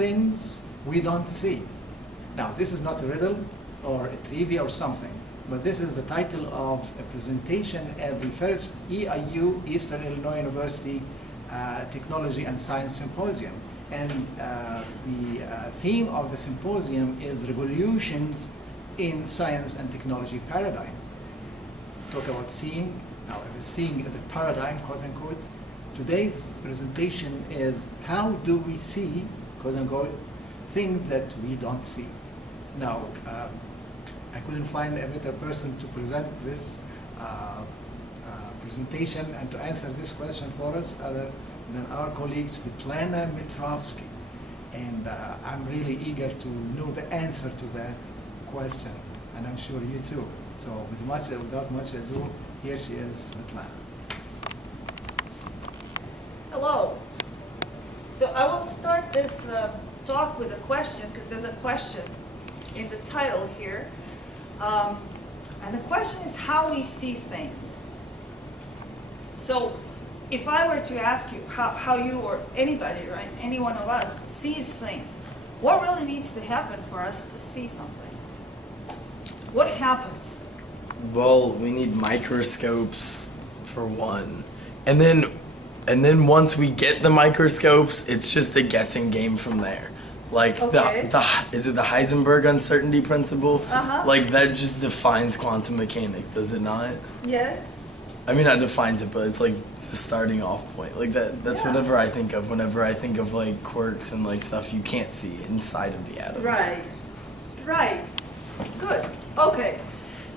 things we don't see. Now, this is not a riddle or a trivia or something, but this is the title of a presentation at the first EIU, Eastern Illinois University Technology and Science Symposium. And the theme of the symposium is revolutions in science and technology paradigms. Talk about seeing. Now, if seeing is a paradigm, quote unquote, today's presentation is how do we see, quote unquote, things that we don't see. Now, I couldn't find a better person to present this presentation and to answer this question for us other than our colleague Svetlana Mitrovski. And I'm really eager to know the answer to that question, and I'm sure you too. So without much ado, here she is, Svetlana. Hello. So I will start this talk with a question, because there's a question in the title here. And the question is how we see things. So if I were to ask you how you or anybody, right, any one of us sees things, what really needs to happen for us to see something? What happens? Well, we need microscopes for one. And then once we get the microscopes, it's just a guessing game from there. Like Okay. is it the Heisenberg uncertainty principle? Uh-huh. Like that just defines quantum mechanics, does it not? Yes. I mean, not defines it, but it's like the starting off point. Like that's Yeah. whatever I think of whenever I think of like quirks and like stuff you can't see inside of the atoms. Right. Right. Good. Okay.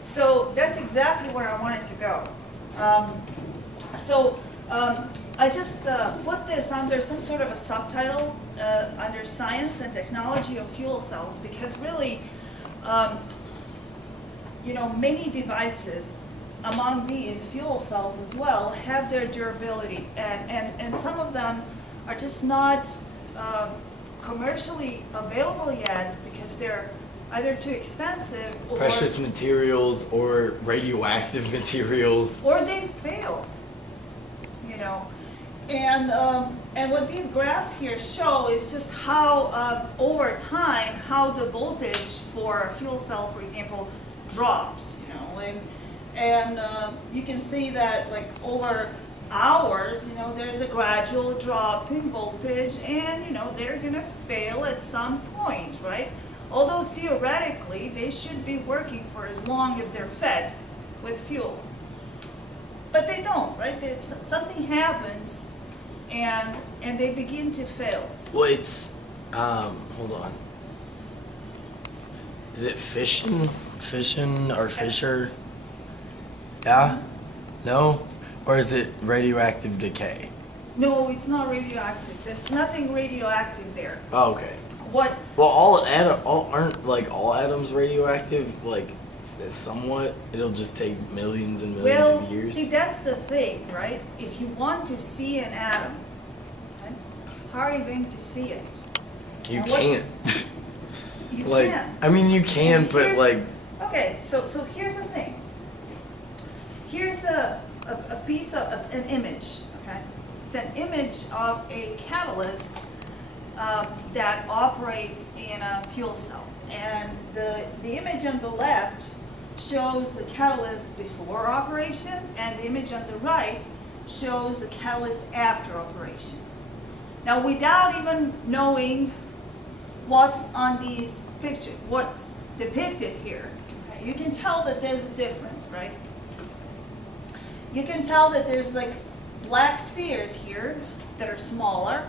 So that's exactly where I wanted to go. I just put this under some sort of a subtitle under Science and Technology of Fuel Cells, because really, many devices among these fuel cells as well have their durability, and some of them are just not commercially available yet because they're either too expensive or Precious materials or radioactive materials. or they fail, And what these graphs here show is just how, over time, how the voltage for a fuel cell, for example, drops, and you can see that like over hours, there's a gradual drop in voltage, and they're gonna fail at some point, right? Although theoretically they should be working for as long as they're fed with fuel. But they don't, right? Something happens and they begin to fail. Well, it's hold on. Is it fission or Fisher? Yeah? No? Or is it radioactive decay? No, it's not radioactive. There's nothing radioactive there. Oh, okay. What? Well, aren't like all atoms radioactive? Like somewhat. It'll just take millions and millions of years. See, that's the thing, right? If you want to see an atom, right, how are you going to see it? You And what- can't. You Like, can. I mean, you can, And but here's- like. Okay, so here's the thing. Here's a piece of an image, okay? It's an image of a catalyst that operates in a fuel cell. And the image on the left shows the catalyst before operation, and the image on the right shows the catalyst after operation. Now, without even knowing what's on these pictures, what's depicted here, okay, you can tell that there's a difference, right? You can tell that there's like black spheres here that are smaller.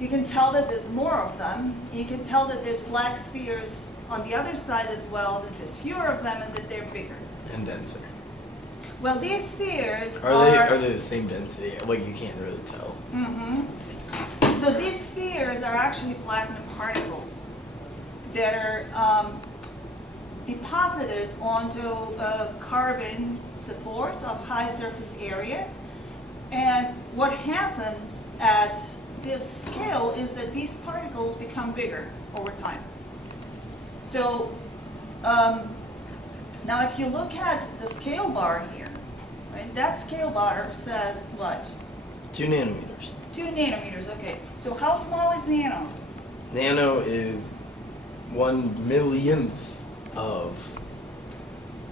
You can tell that there's more of them. You can tell that there's black spheres on the other side as well, that there's fewer of them and that they're bigger. And denser. Well, these spheres Are they the same density? Like you can't really tell. Mm-hmm. So these spheres are actually platinum particles that are deposited onto a carbon support of high surface area. And what happens at this scale is that these particles become bigger over time. So now if you look at the scale bar here, right, that scale bar says what? 2 nanometers. 2 nanometers, okay. So how small is nano? Nano is 1/millionth of,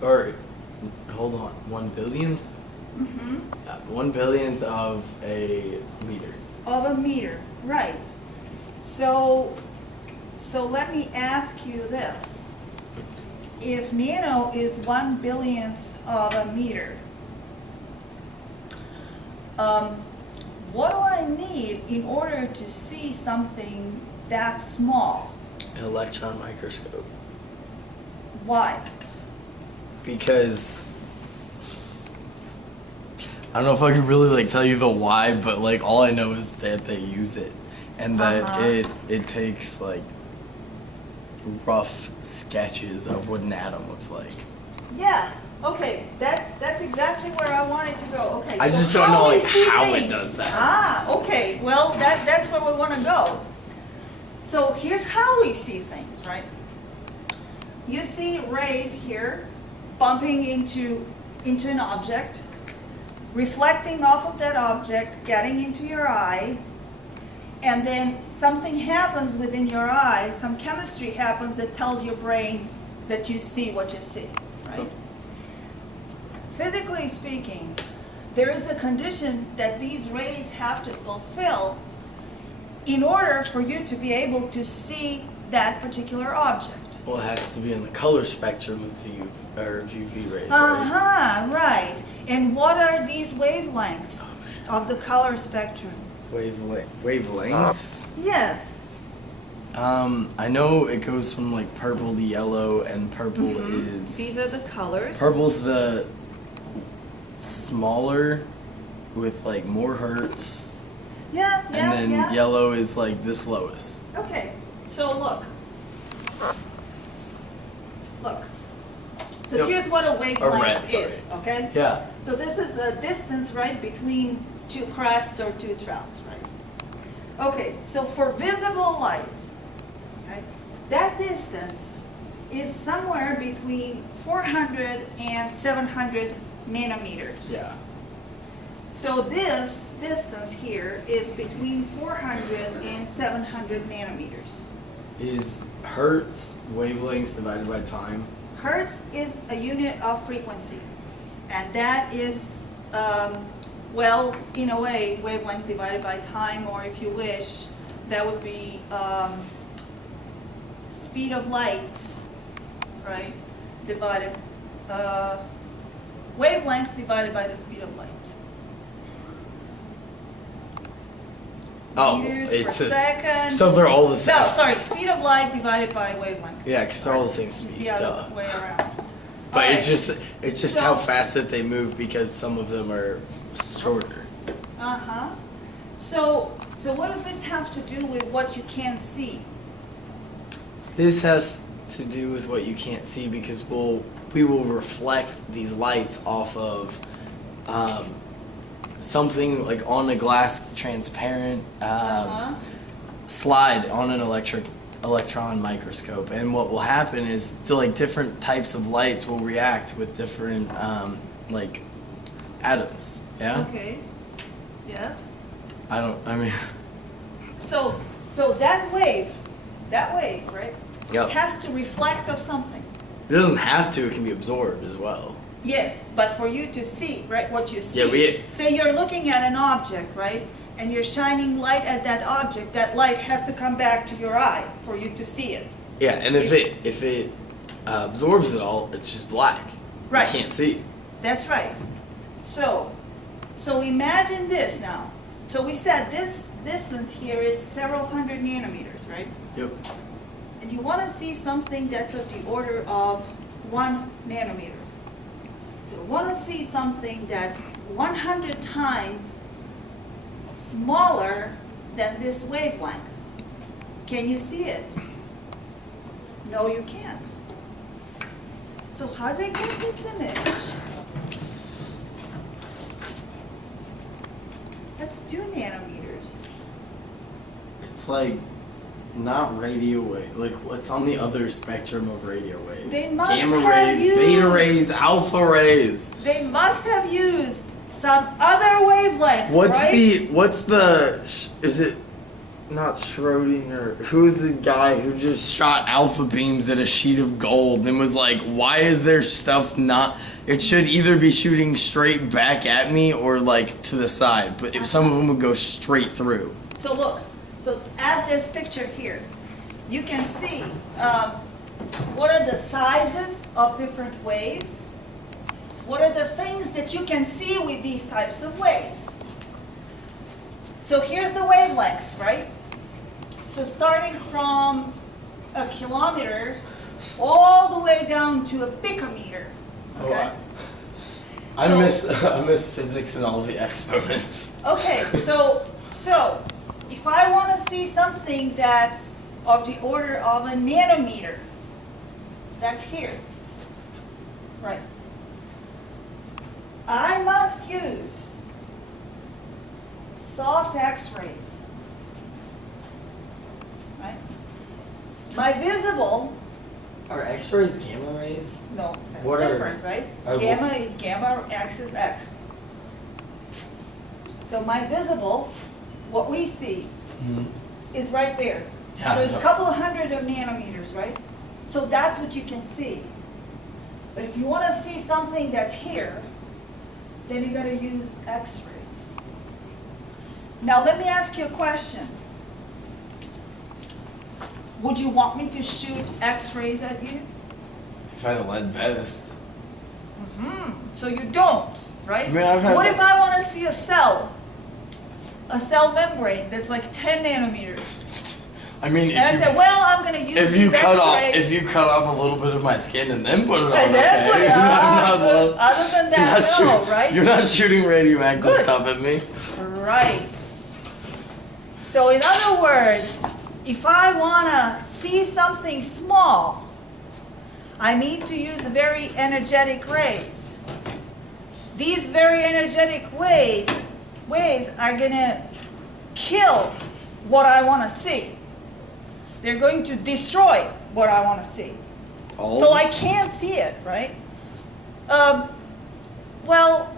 or hold on, 1/billionth? Mm-hmm. 1/billionth of a meter. Of a meter, right. So let me ask you this. If nano is 1/billionth of a meter, what do I need in order to see something that small? An electron microscope. Why? Because I don't know if I could really like tell you the why, but like all I know is that they use it, and that Uh-huh. it takes like rough sketches of what an atom looks like. Yeah, okay, that's exactly where I wanted to go. Okay. I so just don't know, we like, see how it things. does that. Ah, okay, well, that's where we want to go. So here's how we see things, right? You see rays here bumping into an object, reflecting off of that object, getting into your eye, and then something happens within your eye, some chemistry happens that tells your brain that you see what you see, right? Physically speaking, there is a condition that these rays have to fulfill in order for you to be able to see that particular object. Well, it has to be in the color spectrum of the UV rays. Right? Uh-huh, right. And what are these wavelengths of the color spectrum? Wavelengths. Yes. I know it goes from like purple to yellow, and purple is These are the colors. purple's the smaller with like more hertz, Yeah, yeah, and then yeah. yellow is like the slowest. Okay, so look. Look. So Yep. here's what a red, wavelength sorry. is, okay? Yeah. So this is a distance, right, between two crests or two troughs, right? Okay, so for visible light, okay, that distance is somewhere between 400 and 700 nanometers. Yeah. So this distance here is between 400 and 700 nanometers. Is hertz wavelengths divided by time? Hertz is a unit of frequency, and that is, well, in a way, wavelength divided by time, or if you wish, that would be speed of light, right, divided, wavelength divided by the speed of light. Oh, Meters it's per second. so they're all the same. No, sorry, speed of light divided by wavelength. Yeah, because they're all the same It's speed. the other Duh. way around. But All it's right. just So- how fast that they move, because some of them are shorter. Uh-huh. So what does this have to do with what you can't see? This has to do with what you can't see, because we will reflect these lights off of something like on a glass transparent Uh-huh. slide on an electron microscope, and what will happen is like different types of lights will react with different like atoms. Yeah. Okay. Yes. I mean. So that wave, right, Yep. has to reflect off something. It doesn't have to. It can be absorbed as well. Yes, but for you to see, right, what you see. Yeah, Say you're looking at an object, right, and you're shining light at that object. That light has to come back to your eye for you to see it. Yeah, and if it absorbs it all, it's just black. Right. You can't see. That's right. So imagine this now. So we said this distance here is several hundred nanometers, right? Yep. And you want to see something that's of the order of 1 nanometer. So you want to see something that's 100 times smaller than this wavelength. Can you see it? No, you can't. So how did they get this image? Let's do nanometers. It's like not radio wave. Like what's on the other spectrum of radio waves? They must Gamma have rays, beta used- rays, alpha rays. They must have used some other wavelength, right? Is it not Schrodinger. Who's the guy who just shot alpha beams at a sheet of gold and was like, why is there stuff not? It should either be shooting straight back at me or like to the side, but if some of them would go straight through. So look, so add this picture here. You can see what are the sizes of different waves. What are the things that you can see with these types of waves? So here's the wavelengths, right? So starting from a kilometer all the way down to a picometer. Okay? I miss physics and all the exponents. Okay, so if I want to see something that's of the order of a nanometer, that's here, right? I must use soft X-rays, right? My visible, Are X-rays gamma rays? no, that's What are- different, right? are- Gamma is gamma, X is X. So my visible, what we see, is right there. Yeah, So it's I a know. couple of hundred of nanometers, right? So that's what you can see. But if you want to see something that's here, then you got to use X-rays. Now let me ask you a question. Would you want me to shoot X-rays at you? If I had a lead vest. So you don't, right? I mean, I've had What that- if I want to see a cell membrane that's like 10 nanometers? I mean, And I said, well, I'm going to use if you these cut X-rays. off a little bit of my skin and then put it on, And then okay. put it I'm on. not- Other than you're not that, no, shooting- right? You're not shooting radioactive Good. stuff at me. Right. So in other words, if I want to see something small, I need to use very energetic rays. These very energetic waves are going to kill what I want to see. They're going to destroy what I want to see. So I can't see it, right? Well,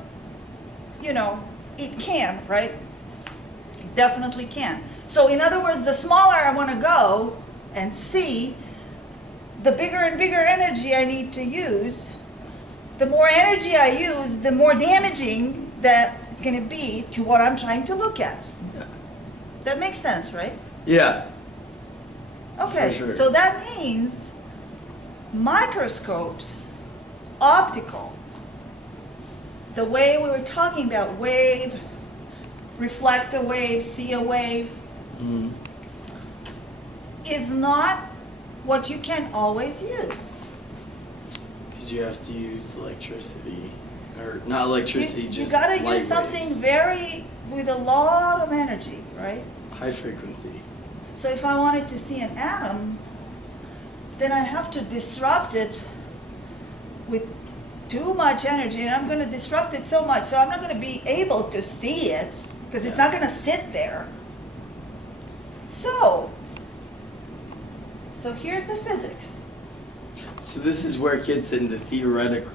you know, it can, right? It definitely can. So in other words, the smaller I want to go and see, the bigger and bigger energy I need to use. The more energy I use, the more damaging that is going to be to what I'm trying to look at. Yeah. That makes sense, right? Yeah. Okay, For sure. so that means microscopes, optical, the way we were talking about wave, reflect a wave, see a wave, is not what you can always use. Because you have to use electricity, or not electricity, You just gotta light use something waves. with a lot of energy, right? High frequency. So if I wanted to see an atom, then I have to disrupt it with too much energy, and I'm going to disrupt it so much, so I'm not going to be able to see it, because it's Yeah. not going to sit there. So here's the physics. So this is where it gets into theoretical.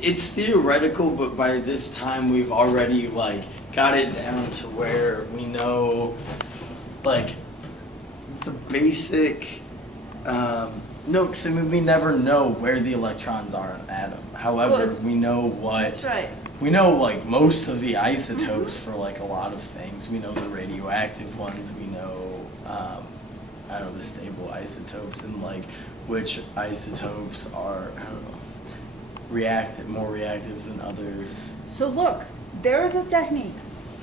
It's theoretical, but by this time we've already got it down to where we know the basic. No, because I mean we never know where the electrons are in an atom. However, Good. we know what. That's right. We know most of the isotopes for a lot of things. We know the radioactive ones. We know I don't know, the stable isotopes and which isotopes are more reactive than others. So look, there is a technique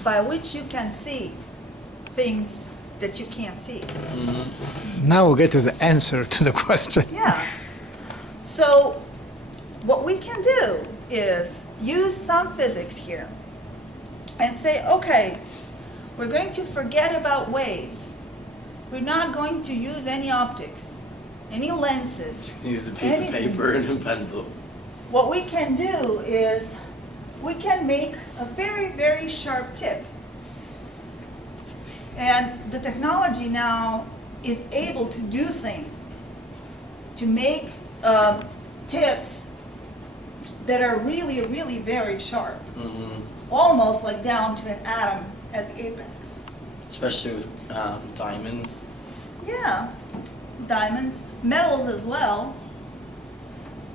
by which you can see things that you can't see. Now we'll get to the answer to the question. Yeah. So what we can do is use some physics here and say, okay, we're going to forget about waves. We're not going to use any optics, any lenses. Use a piece of anything. paper and a pencil. What we can do is we can make a very, very sharp tip. And the technology now is able to do things, to make tips that are really, really very sharp, almost like down to an atom at the apex. Especially with diamonds. Yeah, diamonds, metals as well.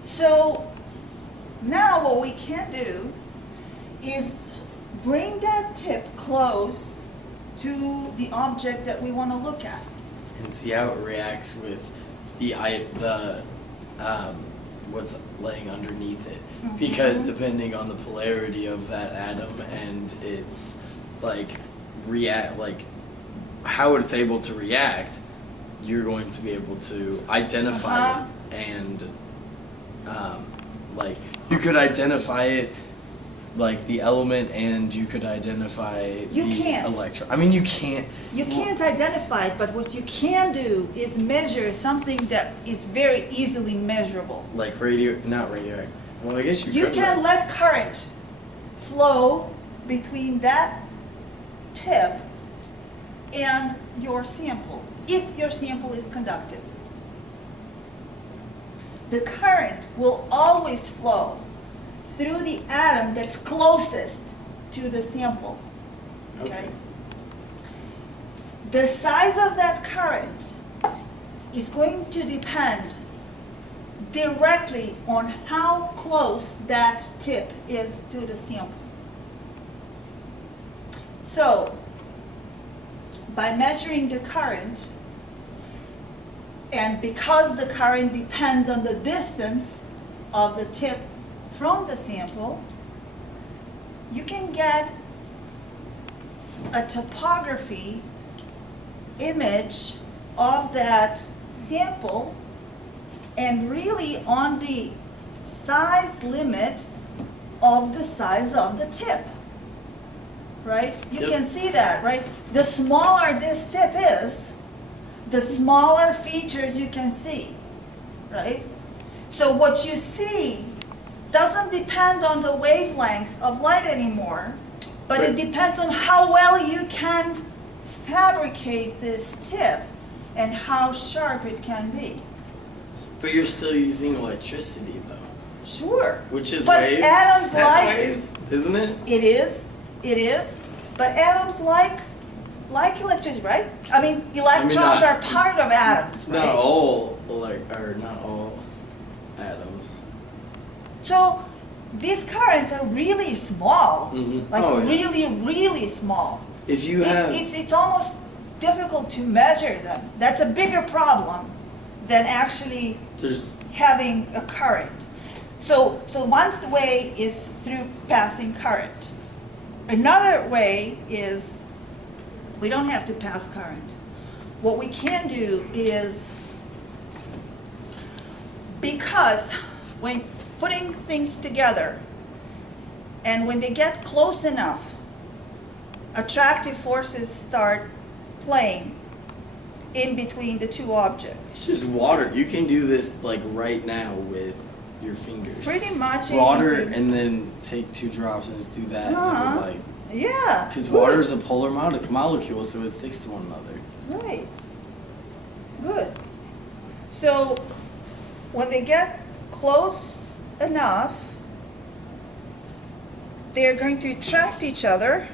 So now what we can do is bring that tip close to the object that we want to look at. And see how it reacts with the what's laying underneath it. Mhm. Because depending on the polarity of that atom and its how it's able to react, you're going to be able to identify it, and you could identify it like the element, and you could identify You the can't. electron. I mean, you can't. You can't identify it, but what you can do is measure something that is very easily measurable. Not radioactive. Well, I guess You could. can let current flow between that tip and your sample, if your sample is conductive. The current will always flow through the atom that's closest to the sample. Okay. The size of that current is going to depend directly on how close that tip is to the sample. So, by measuring the current, and because the current depends on the distance of the tip from the sample, you can get a topography image of that sample, and really on the size limit of the size of the tip, right? You Yep. can see that, right? The smaller this tip is, the smaller features you can see, right? So what you see doesn't depend on the wavelength of light anymore, but it depends on how well you can fabricate this tip and how sharp it can be. But you're still using electricity, though. Sure. Which is But waves. atoms That's like- waves, isn't it? It is, but atoms like electricity, right? I mean, electrons not- are part of atoms, right? Not all not all atoms. So these currents are really small, Mhm. like Oh, yeah. really, really small. If you have It's almost difficult to measure them. That's a bigger problem than actually there's having a current. So one way is through passing current. Another way is we don't have to pass current. What we can do is, because when putting things together and when they get close enough, attractive forces start playing in between the two objects. it's just water. You can do this right now with your fingers. Pretty much. Water, anything. and then take 2 drops and just do that. Uh-huh. Yeah. Because good. water is a polar molecule, so it sticks to one another. Right. Good. So when they get close enough, they're going to attract each other.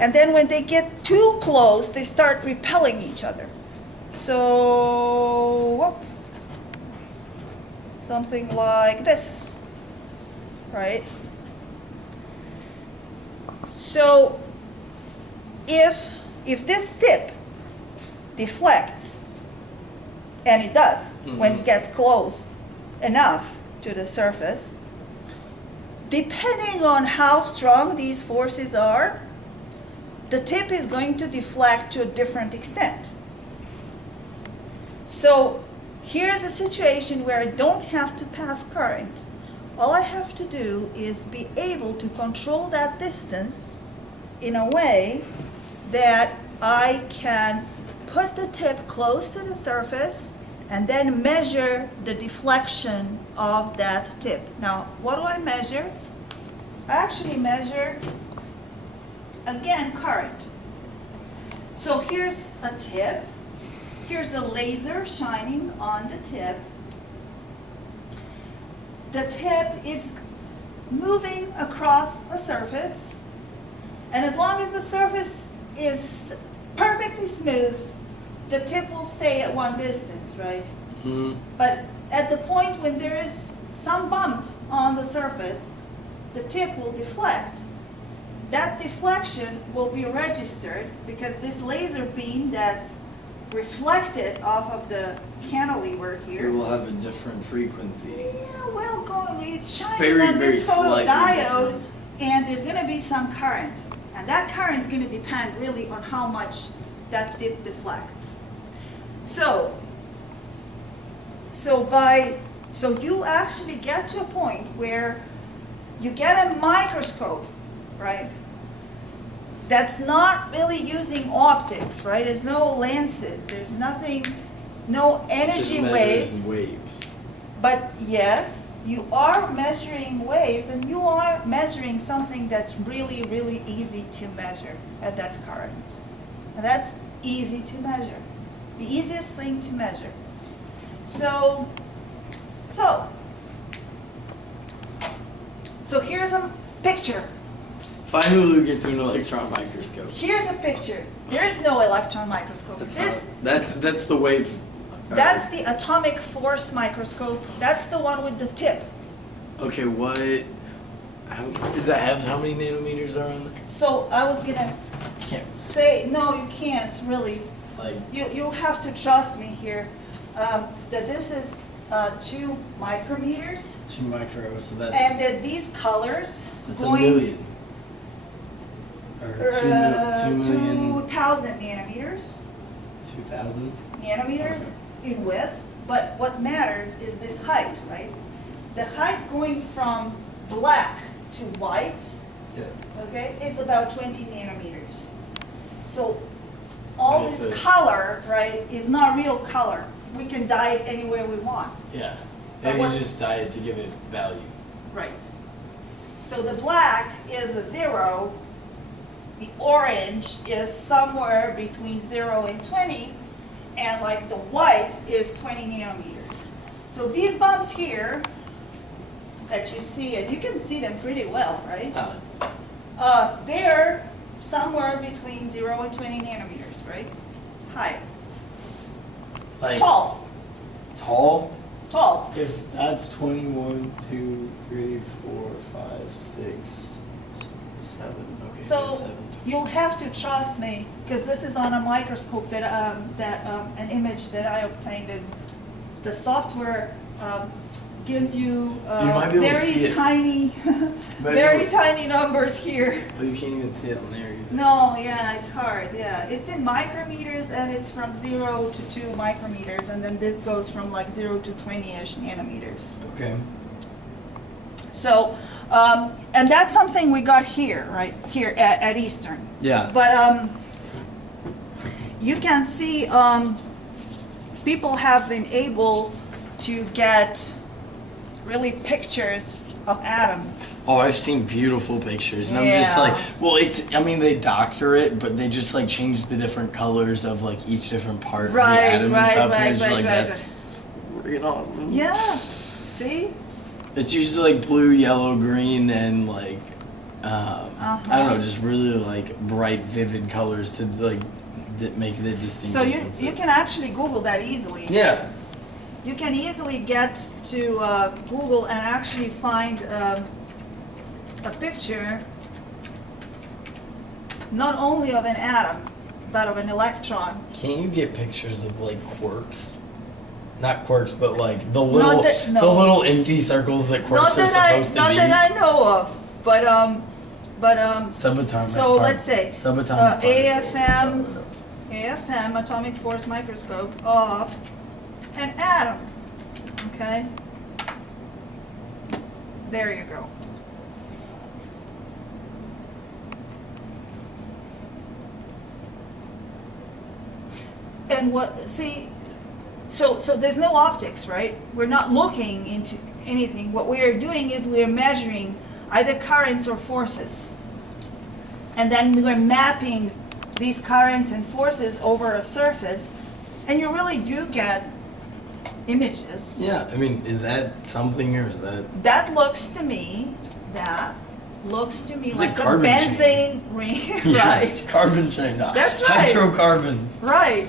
And then when they get too close, they start repelling each other. So, whoop, something like this, right? So if this tip deflects, and it does when it gets close enough to the surface, depending on how strong these forces are, the tip is going to deflect to a different extent. So here's a situation where I don't have to pass current. All I have to do is be able to control that distance in a way that I can put the tip close to the surface and then measure the deflection of that tip. Now, what do I measure? I actually measure, again, current. So here's a tip. Here's a laser shining on the tip. The tip is moving across a surface, and as long as the surface is perfectly smooth, the tip will stay at one distance, right? Hmm. But at the point when there is some bump on the surface, the tip will deflect. That deflection will be registered because this laser beam that's reflected off of the cantilever It here. will have a different frequency. Yeah, well, it's shining very, on very this slightly photodiode, different. and there's going to be some current. And that current is going to depend really on how much that tip deflects. So you actually get to a point where you get a microscope, right? That's not really using optics, right? There's no lenses, there's nothing, no It just energy measures waves. waves. But yes, you are measuring waves, and you are measuring something that's really, really easy to measure, and that's current. And that's easy to measure, the easiest thing to measure. So here's a picture. Finally, we get to an electron microscope. Here's a picture. There's no electron microscope. That's the wave. That's the atomic force microscope. That's the one with the tip. Okay, what? Does that have how many nanometers are on there? So I was gonna Can't say. say, no, you can't really. It's like You'll have to trust me here, that this is 2 micrometers, 2 micro, so that's and that these colors that's a going million. Or 2 million, 2,000 nanometers, 2,000. nanometers in width. But what matters is this height, right? The height going from black to white, Yeah. okay, it's about 20 nanometers. So all Okay, this so- color, right, is not real color. We can dye it any way we want, Yeah. But And what- you just dye it to give it value. right? So the black is a 0, the orange is somewhere between 0 and 20, and like the white is 20 nanometers. So these bumps here that you see, and you can see them pretty well, right? They're somewhere between 0 and 20 nanometers, right? Height. Like Tall, tall. tall. If that's 21, 2, 3, 4, 5, 6, 7. Okay, so So 7. you'll have to trust me, because this is on a microscope that, an image that I obtained, and the software gives you might be able to see very it. tiny, Might be very able- tiny numbers here. Oh, you can't even see it on there either. No, yeah, it's hard, yeah. It's in micrometers, and it's from 0 to 2 micrometers, and then this goes from like 0 to 20-ish nanometers. Okay. So, and that's something we got here, right, here at Eastern. Yeah. But you can see people have been able to get really pictures of atoms. Oh, I've seen beautiful pictures, and I'm just Yeah. like, well, I mean, they doctor it, but they just like change the different colors of like each different part Right, of the atom right, and stuff, right, and it's just right, like, right, that's freaking awesome. Yeah, see? It's usually like blue, yellow, green, and like, I don't know, just really like bright, vivid colors to like make the distinct So you differences. can actually Google that easily. Yeah. You can easily get to Google and actually find a picture not only of an atom, but of an electron. Can't you get pictures of like quarks? Not quarks, but like the little, no. the little empty circles that quarks are supposed to not be. that I know of, but Subatomic. so let's say subatomic. AFM, atomic force microscope of an atom. Okay, there you go. And so there's no optics, right? We're not looking into anything. What we are doing is we are measuring either currents or forces. And then we are mapping these currents and forces over a surface, and you really do get images. Yeah, I mean, is that something or is that? That looks to me that looks to me It's like a a carbon benzene ring. Yes, Right. carbon chain. That's right. Hydrocarbons. Right.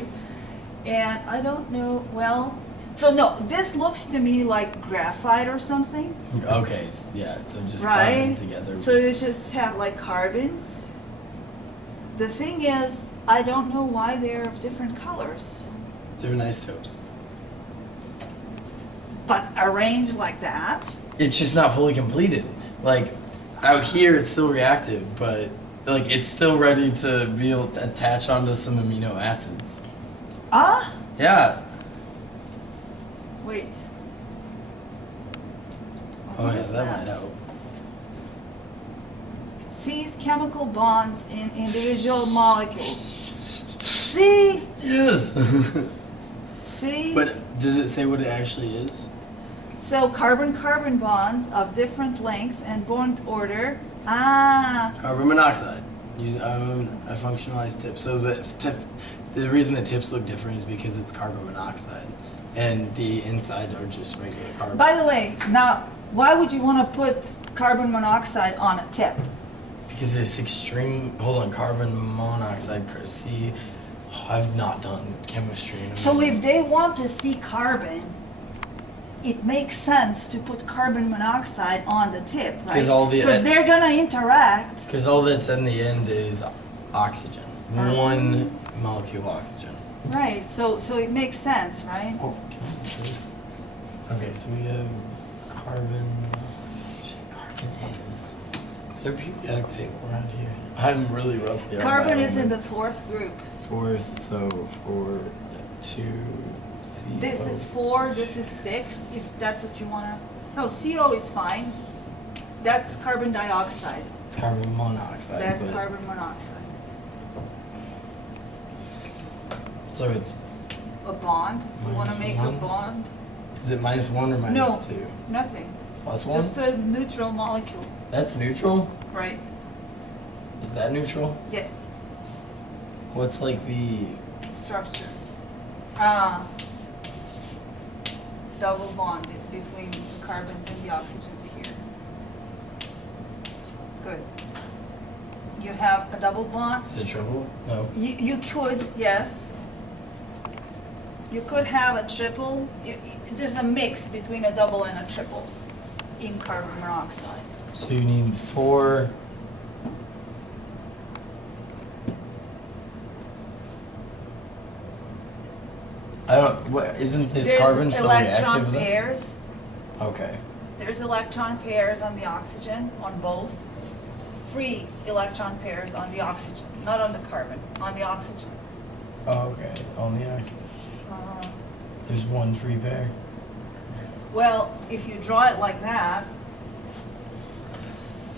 And I don't know, well, so no, this looks to me like graphite or something. Okay, yeah, so just Right. carbon together. So you just have like carbons. The thing is, I don't know why they're of different colors, Different isotopes. but arranged like that. It's just not fully completed. Like, out here it's still reactive, but like it's still ready to be able to attach onto some amino acids. Ah, Yeah. wait. Oh What yeah, is that might help. Sees chemical bonds in individual molecules. See? Yes. See? But does it say what it actually is? So carbon-carbon bonds of different length and bond order. Ah, Carbon monoxide. Use a functionalized tip. So the reason the tips look different is because it's carbon monoxide, and the inside are just regular carbon. by the way, now, why would you want to put carbon monoxide on a tip? Because it's extreme. Hold on, carbon monoxide. See, I've not done chemistry. In a So minute. if they want to see carbon, it makes sense to put carbon monoxide on the tip, right? 'Cause all the- Because they're gonna interact. Because all that's in the end is oxygen. One molecule of oxygen. Right, so it makes sense, right? Oh, can I use this? Okay, so we have carbon, oxygen. Carbon is there a periodic table around here? I'm really rusty on Carbon that is one. in the fourth group. Fourth, so 4, 2, C. This is 4, this is 6, if that's what you wanna. No, CO is fine. That's carbon dioxide. It's carbon monoxide. That's but, carbon monoxide. So it's, A bond, you wanna Minus make a 1? bond? is it -1 or No. -2? Nothing, +1? just a neutral molecule, That's neutral? right? Is that neutral? Yes, What's like the, structure. Double bond between the carbons and the oxygens here. Good. You have a double bond. is it triple? No. You could, yes. You could have a triple. There's a mix between a double and a triple in carbon monoxide. So you need 4. I don't. What isn't this carbon still There's reactive? electron though? pairs. Okay. There's electron pairs on the oxygen, on both. Free electron pairs on the oxygen, not on the carbon, on the oxygen. Oh, okay. On the oxygen. Uh, There's 1 free pair. Well, if you draw it like that,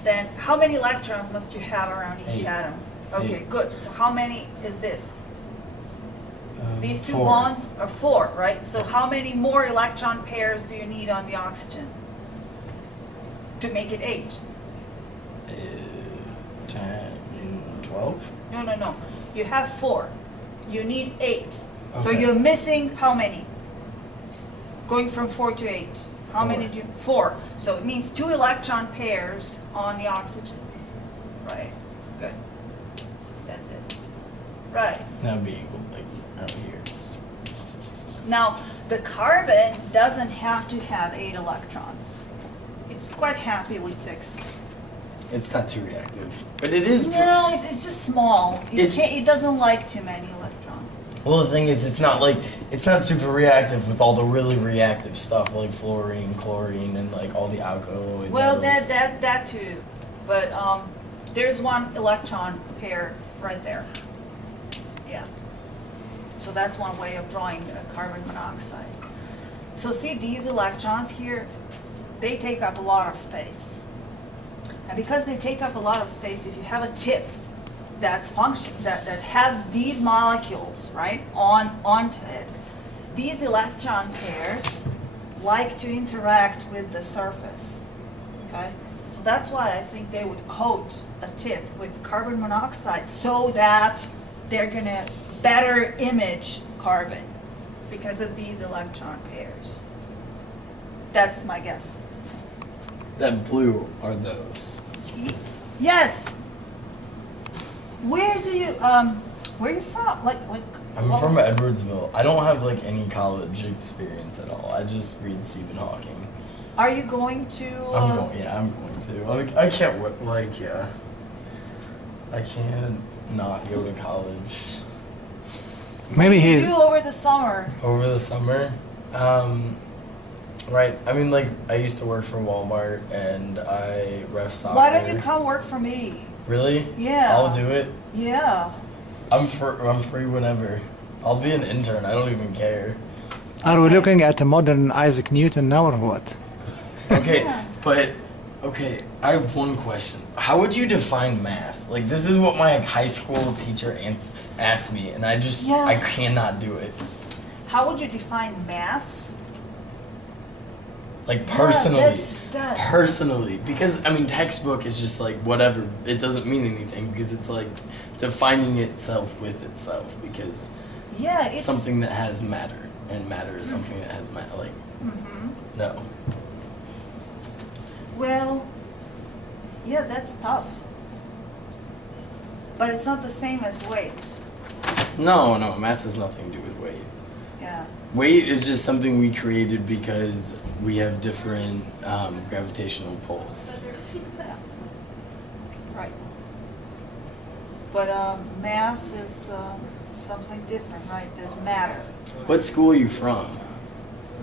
then how many electrons must you have around each 8. atom? Okay, 8. good. So how many is this? These two 4. bonds are 4, right? So how many more electron pairs do you need on the oxygen to make it 8? 10, 12. No. You have 4. You need 8. So Okay. you're missing how many? Going from 4 to 8. How many 4. do you? 4. So it means 2 electron pairs on the oxygen. Right. Good. That's it. Right. That would be equal like out here. Now, the carbon doesn't have to have 8 electrons. It's quite happy with 6. It's not too reactive, but it is. No, it's just small. It's- It doesn't like too many electrons. Well, the thing is, it's not super reactive with all the really reactive stuff like fluorine, chlorine, and like all the alkaloid. Well, metals. that too, but there's 1 electron pair right there. Yeah. So that's one way of drawing a carbon monoxide. So see these electrons here, they take up a lot of space. And because they take up a lot of space, if you have a tip that has these molecules, right, onto it, these electron pairs like to interact with the surface, okay? So that's why I think they would coat a tip with carbon monoxide so that they're gonna better image carbon because of these electron pairs. That's my guess. That blue are those. Yes. Where are you from? Like. I'm from Edwardsville. I don't have like any college experience at all. I just read Stephen Hawking. Are you going to? I'm going to. Like, I can't I can't not go to college. Maybe What do you he. do over the summer? Over the summer, right. I mean, like, I used to work for Walmart and I ref soccer. Why don't you come work for me? Really? Yeah. I'll do it. Yeah. I'm free whenever. I'll be an intern. I don't even care. Are we looking at a modern Isaac Newton now or what? Okay, Yeah. but okay, I have one question. How would you define mass? Like, this is what my high school teacher asked me, and I cannot do it. How would you define mass? Like, personally. That. Personally, because I mean, textbook is just like whatever. It doesn't mean anything because it's like defining itself with itself because Yeah, it's something that has matter and matter is something that has matter. Like, no. Well, yeah, that's tough. But it's not the same as weight. No, mass has nothing to do with weight. Yeah. Weight is just something we created because we have different gravitational pulls. Right. But mass is something different, right? There's matter. What school are you from?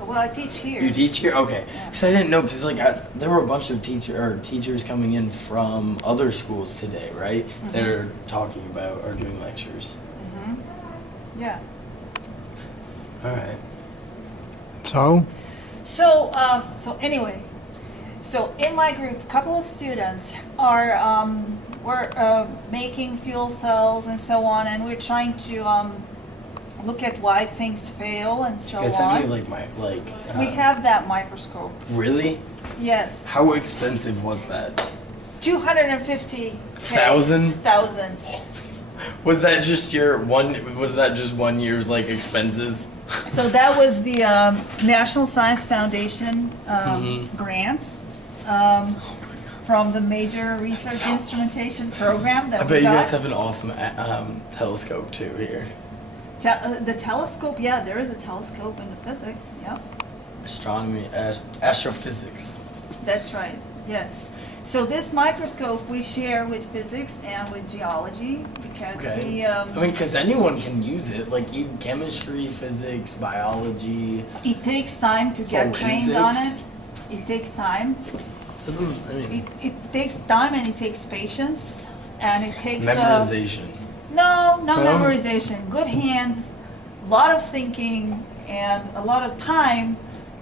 Well, I teach here. You teach here? Okay. Yeah. Because I didn't know, because like there were a bunch of teachers coming in from other schools today, right? That are talking about or doing lectures. Yeah. All right. So, Anyway, so in my group, a couple of students are we're making fuel cells and so on, and we're trying to look at why things fail and so You guys on. have any We have that microscope. Really? Yes. How expensive was that? 250 Thousand? thousand. Was that just one year's like expenses? So that was the National Science Foundation grant from the Major Research So Instrumentation Program that I we bet you got. guys have an awesome telescope too here. The telescope, yeah, there is a telescope in the physics, yep. Astronomy, astrophysics. That's right, yes. So this microscope we share with physics and with geology because we, I mean, because anyone can use it, like chemistry, physics, biology. it takes time to get trained on it. Forensics. It takes time. It takes time and it takes patience and it takes Memorization. No, not No? memorization. Good hands, a lot of thinking, and a lot of time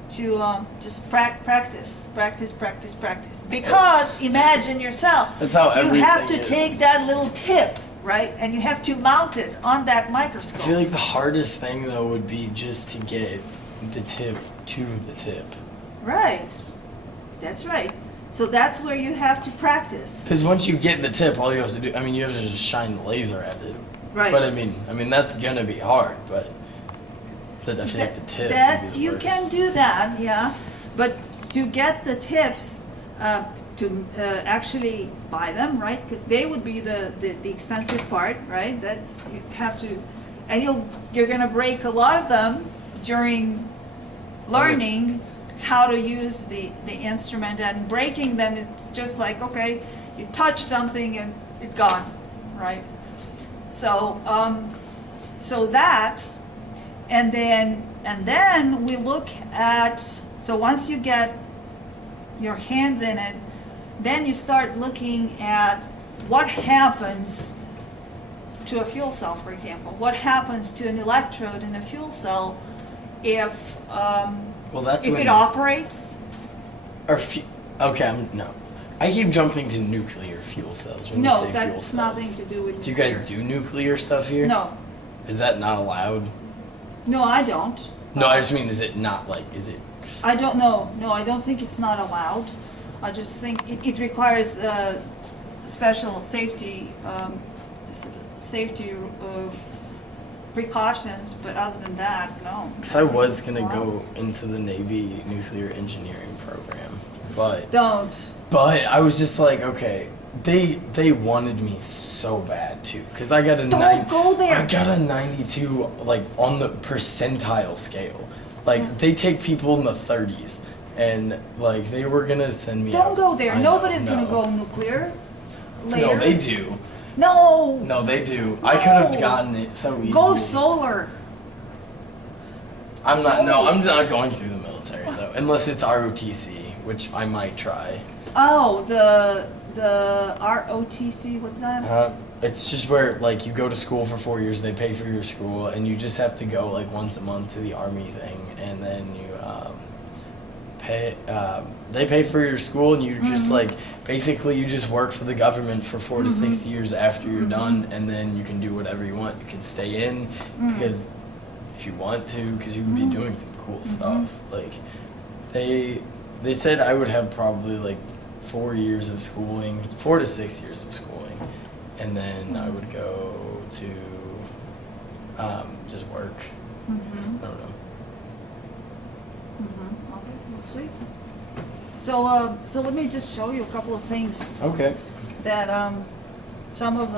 to just practice. Because imagine yourself, That's how you have everything to is. take that little tip, right, and you have to mount it on that I microscope. feel like the hardest thing though would be just to get the tip to the tip. Right. That's right. So that's where you have to practice. Because once you get the tip, all you have to do, I mean, you have to just shine the laser at it. Right. But I mean that's gonna be hard. But I feel like the tip. would be That the you worst. can do that, yeah. But to get the tips, to actually buy them, right? Because they would be the expensive part, right? That's you have to, and you're gonna break a lot of them during learning how to use the instrument, and breaking them, it's just like, okay, you touch something and it's gone, right? So so that, and then we look at, so once you get your hands in it, then you start looking at what happens to a fuel cell, for example. What happens to an electrode in a fuel cell if Well, that's if when it operates? No. I keep jumping to nuclear fuel cells when you No, say fuel that's cells. nothing to do with Do you guys nuclear. do nuclear stuff here? No, Is that not allowed? no, I don't. No, I just mean, is it not like, is it? I don't know. No, I don't think it's not allowed. I just think it requires special safety precautions, but other than that, no. Because I was going to go into the Navy nuclear engineering program, but Don't. I was just like, okay, They wanted me so bad too, because I got a Don't go there. I got a 92 like on the percentile scale. Like they take people in the 30s, and like they were gonna send me. Don't out. go there. I know, Nobody's no. gonna go nuclear later. No, they do. No. No, they do. I could have No. gotten it so easily. Go solar. I'm not. No, I'm not going through the military though, unless it's ROTC, which I might try. Oh, the ROTC. What's that? It's just where like you go to school for 4 years, they pay for your school, and you just have to go like once a month to the army thing, and then you pay. They pay for your school, and you just like basically you just work for the government for 4 to 6 years after you're done, and then you can do whatever you want. You can stay in because if you want to, because you would be doing some cool stuff. Like they said I would have probably like 4 years of schooling, 4 to 6 years of schooling, and then I would go to just work. I don't know. Okay, well, sweet. So let me just show you a couple of things Okay. that some of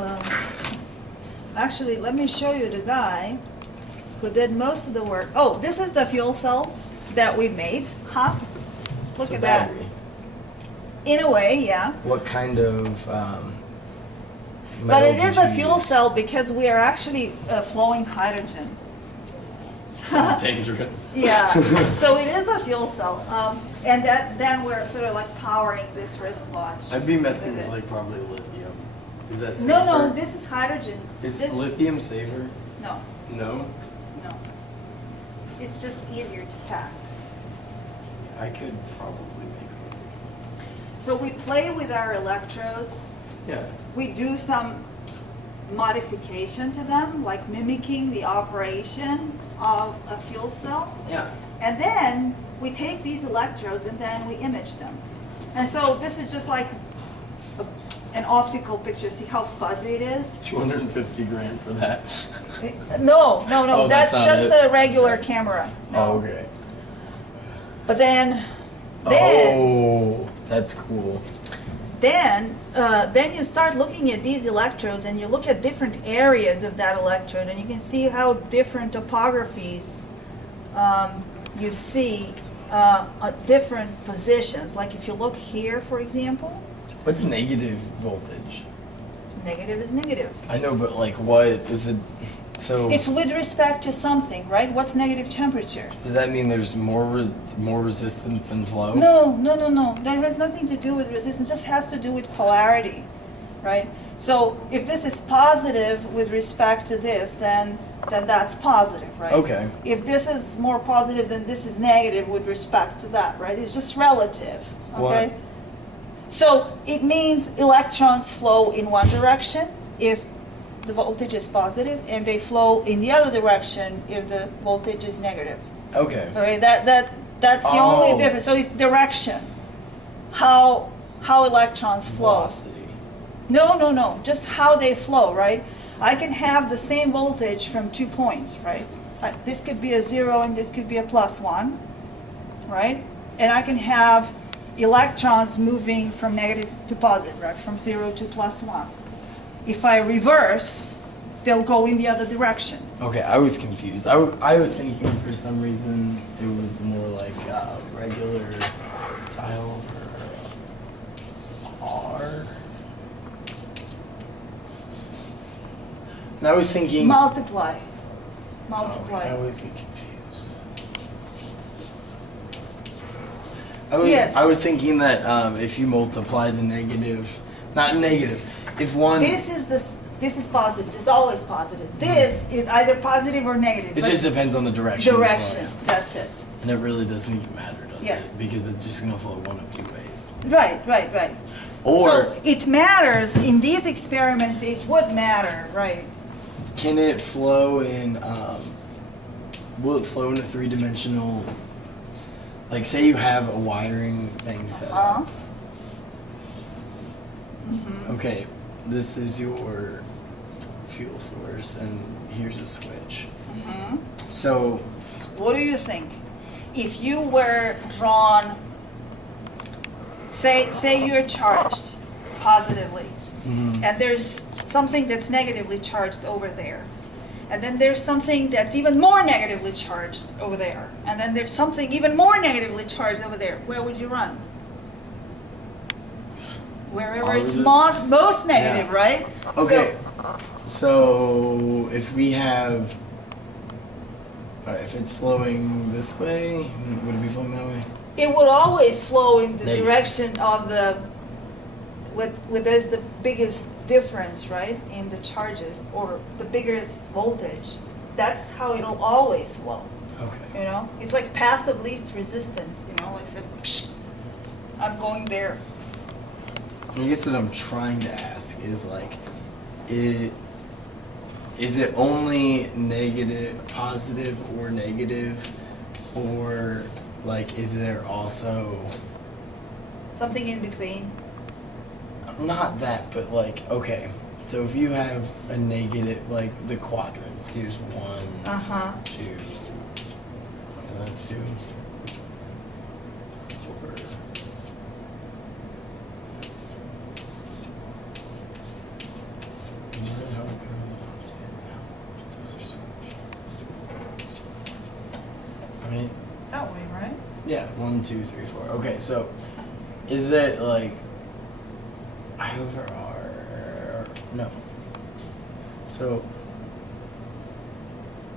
actually let me show you the guy who did most of the work. Oh, this is the fuel cell that we made. Huh? Look It's a at that. battery. In a way, yeah. What kind of But metal it did is a you fuel use? cell because we are actually flowing hydrogen. It's dangerous. Yeah, so it is a fuel cell, and then we're sort of like powering this wristwatch. I'd be messing with it. like probably lithium. Is that safer? No, this is hydrogen. Is This- lithium safer? No, No. no. It's just easier to pack. I could probably make lithium. So we play with our electrodes. Yeah. We do some modification to them, like mimicking the operation of a fuel cell. Yeah. And then we take these electrodes and then we image them. And so this is just like an optical picture. See how fuzzy it is? 250 grand for that. No, Oh, that's that's not just it. a regular camera. No. Oh, okay. But then Oh, that's cool. then you start looking at these electrodes and you look at different areas of that electrode and you can see how different topographies you see at different positions. Like if you look here, for example, What's negative voltage? negative is negative. I know, but like what is it? So It's with respect to something, right? What's negative temperature? does that mean there's more resistance than flow? No. That has nothing to do with resistance, just has to do with polarity, right? So if this is positive with respect to this, then that's positive, right? Okay. If this is more positive, then this is negative with respect to that, right? It's just relative, okay? What? So it means electrons flow in one direction if the voltage is positive, and they flow in the other direction if the voltage is negative. Okay. All right, that's the only Oh. difference. So it's direction, how electrons flow. Velocity. No, just how they flow, right? I can have the same voltage from 2 points, right? This could be a 0 and this could be a +1, right? And I can have electrons moving from negative to positive, right? From 0 to +1. If I reverse, they'll go in the other direction. Okay, I was confused. I was thinking for some reason it was more like regular tile or R. And I was thinking. Multiply. Okay, I always get confused. Yes. I was thinking that if you multiply the negative, not negative, if one. This is positive. It's always positive. This is either positive or negative. It but just depends on the direction. of direction. flow. That's it. And it really doesn't even matter, does Yes. it? Because it's just gonna flow one of two ways. Right. Or So it matters in these experiments. It would matter, right? can it flow in? Will it flow in a three-dimensional? Like, say you have a wiring thing set up. Okay, this is your fuel source, and here's a switch. So, What do you think? If you were drawn, say you're charged positively. Mhm. And there's something that's negatively charged over there. And then there's something that's even more negatively charged over there. And then there's something even more negatively charged over there. Where would you run? Wherever it's most negative, Yeah. right? Okay. So if we have, if it's flowing this way, would it be flowing that way? It would always flow in the Negative. direction of the, with there's the biggest difference, right, in the charges, or the biggest voltage. That's how it'll always flow, Okay. you know? It's like path of least resistance, you know, like I said, psh, I'm going there. I guess what I'm trying to ask is like, is it only negative, positive or negative, or like is there also Something in between. not that, but like okay, so if you have a negative, like the quadrants, here's 1, Uh-huh. 2, that's 2, 4. Is that how it goes? Those are so much. Right? That way, right? Yeah, 1, 2, 3, 4. Okay, so is that like I over R? No. So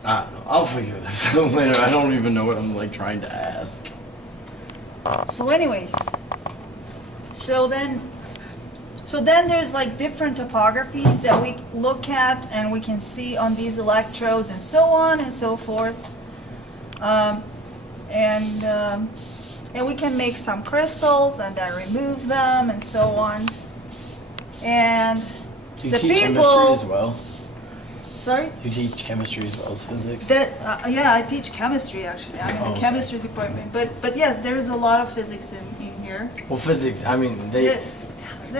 I don't know. I'll figure this out later. I don't even know what I'm like trying to ask. So anyways, so then there's like different topographies that we look at and we can see on these electrodes and so on and so forth. And we can make some crystals and then remove them and so on. And Do you the teach chemistry people, as well? sorry? Do you teach chemistry as well as physics? Yeah, I teach chemistry actually. I'm in Oh, the okay. chemistry department. But yes, there's a lot of physics in here. Well, physics. I mean, There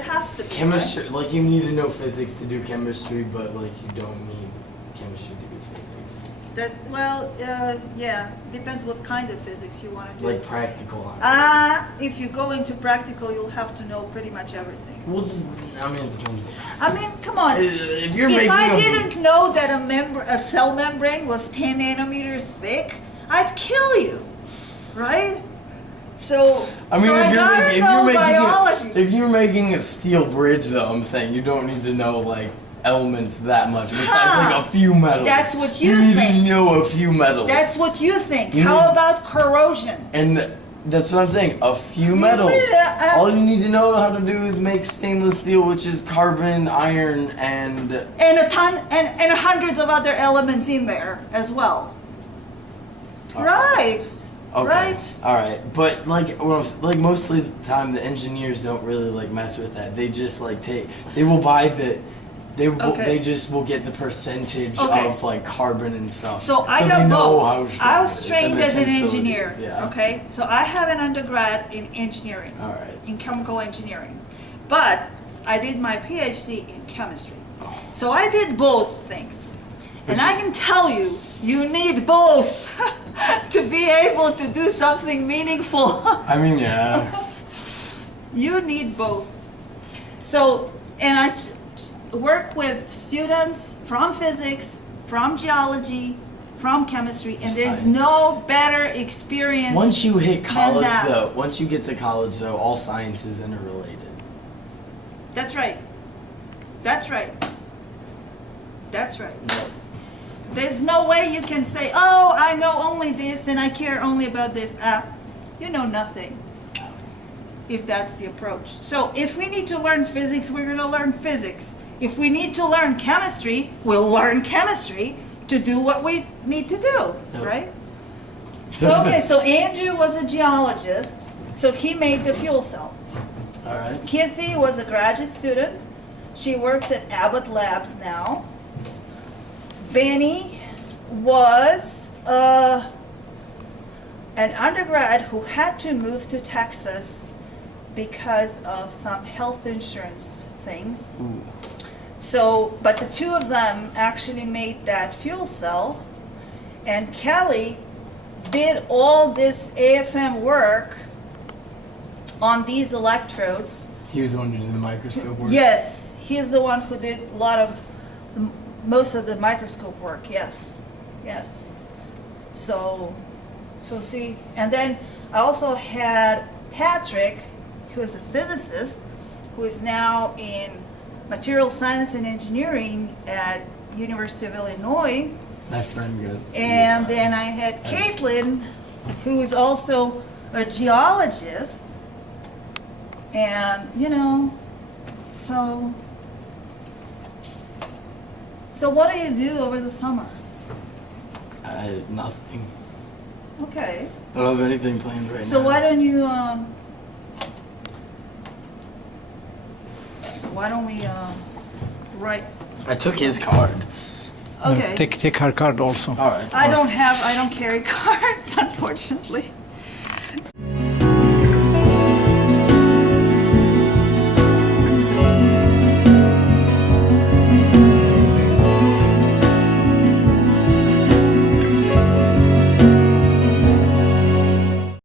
has to be. chemistry. right? Like you need to know physics to do chemistry, but like you don't need chemistry to do physics. Yeah, depends what kind of physics you want to do. Like practical. If you go into practical, you'll have to know pretty much everything. We'll just. I mean, it depends. I mean, come on. If you're If making I a- didn't know that a cell membrane was 10 nanometers thick, I'd kill you, right? So, I mean, so I gotta know biology. if you're making a steel bridge, though, I'm saying you don't need to know like elements that much. Besides, like a few metals. That's what you need think. to know a few metals. That's what you think. You How need- about corrosion? And that's what I'm saying. A few metals. Yeah, All you need to know how to do is make stainless steel, which is carbon, iron, and And a ton, and hundreds of other elements in there as well. Right. okay. Right. All right, but like, like mostly the time, the engineers don't really like mess with that. They just like they will buy the. Okay. They just will get the percentage Okay. of like carbon and stuff. So I they got know both. how strong I it was is, trained and the as an facilities, engineer. Yeah. Okay, so I have an undergrad in engineering, All right. in chemical engineering, but I did my PhD in chemistry. So I did both things, and I can tell you, you need both to be able to do something meaningful. I mean, yeah. You need both. So, and I work with students from physics, from geology, from chemistry, and there's Science. no better experience. Once you hit college, that. though, once you get to college, though, all science is interrelated. That's right. That's right. That's right. There's no way you can say, oh, I know only this and I care only about this. You know nothing, if that's the approach. So if we need to learn physics, we're going to learn physics. If we need to learn chemistry, we'll learn chemistry to do what we need to do, Yep. right? So, okay, so Andrew was a geologist, so he made the fuel cell. All right. Kithy was a graduate student. She works at Abbott Labs now. Benny was an undergrad who had to move to Texas because of some health insurance things. Ooh. So, but the two of them actually made that fuel cell, and Kelly did all this AFM work on these electrodes He was the one who did the microscope work. Yes, he's the one who did a lot of, most of the microscope work, yes, yes. So see, and then I also had Patrick, who is a physicist, who is now in material science and engineering at University of Illinois. My friend goes. And then I had Caitlin, who is also a geologist. And, so what do you do over the summer? Nothing. Okay. I don't have anything planned right now. So why don't you, we write? I took his card. Okay. Take her card also. All right. I don't carry cards, unfortunately.